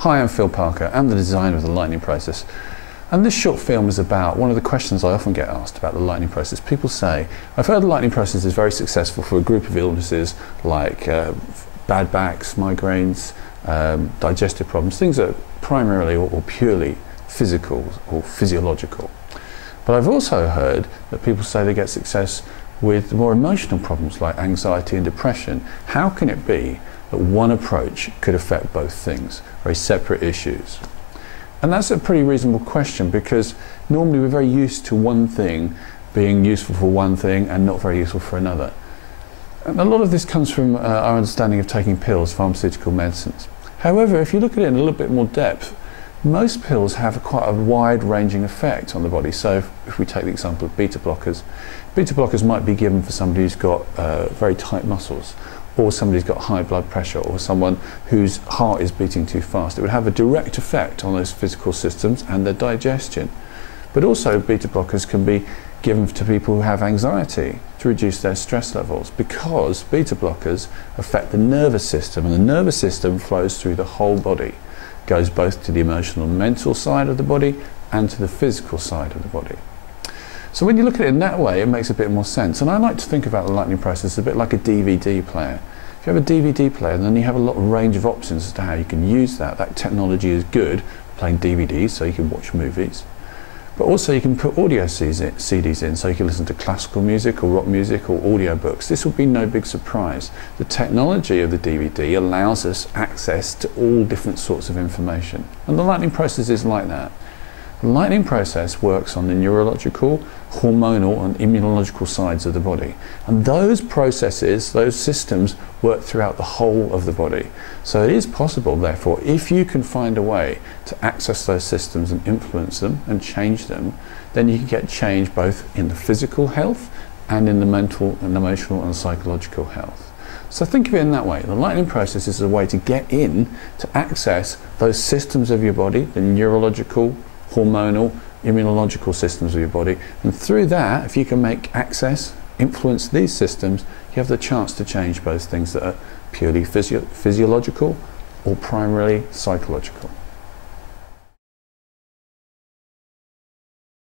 Hi, I'm Phil Parker. I'm the designer of the lightning process. And this short film is about one of the questions I often get asked about the lightning process. People say, I've heard the lightning process is very successful for a group of illnesses like bad backs, migraines, digestive problems, things that are primarily or purely physical or physiological. But I've also heard that people say they get success with more emotional problems like anxiety and depression. How can it be that one approach could affect both things, very separate issues? And that's a pretty reasonable question, because normally we're very used to one thing being useful for one thing and not very useful for another. And a lot of this comes from our understanding of taking pills, pharmaceutical medicines. However, if you look at it in a little bit more depth, most pills have quite a wide-ranging effect on the body. So if we take the example of beta blockers might be given for somebody who's got very tight muscles, or somebody who's got high blood pressure, or someone whose heart is beating too fast. It would have a direct effect on those physical systems and their digestion. But also beta blockers can be given to people who have anxiety to reduce their stress levels, because beta blockers affect the nervous system, and the nervous system flows through the whole body. It goes both to the emotional and mental side of the body and to the physical side of the body. So when you look at it in that way, it makes a bit more sense. And I like to think about the lightning process a bit like a DVD player. If you have a DVD player, then you have a lot of range of options as to how you can use that. That technology is good for playing DVDs, so you can watch movies. But also you can put audio CDs in, so you can listen to classical music or rock music or audio books. This will be no big surprise. The technology of the DVD allows us access to all different sorts of information. And the lightning process is like that. The lightning process works on the neurological, hormonal and immunological sides of the body. And those processes, those systems, work throughout the whole of the body. So it is possible, therefore, if you can find a way to access those systems and influence them and change them, then you can get change both in the physical health and in the mental and emotional and psychological health. So think of it in that way. The lightning process is a way to get in to access those systems of your body, the neurological, hormonal, immunological systems of your body, and through that, if you can make access, influence these systems, you have the chance to change both things that are purely physiological or primarily psychological.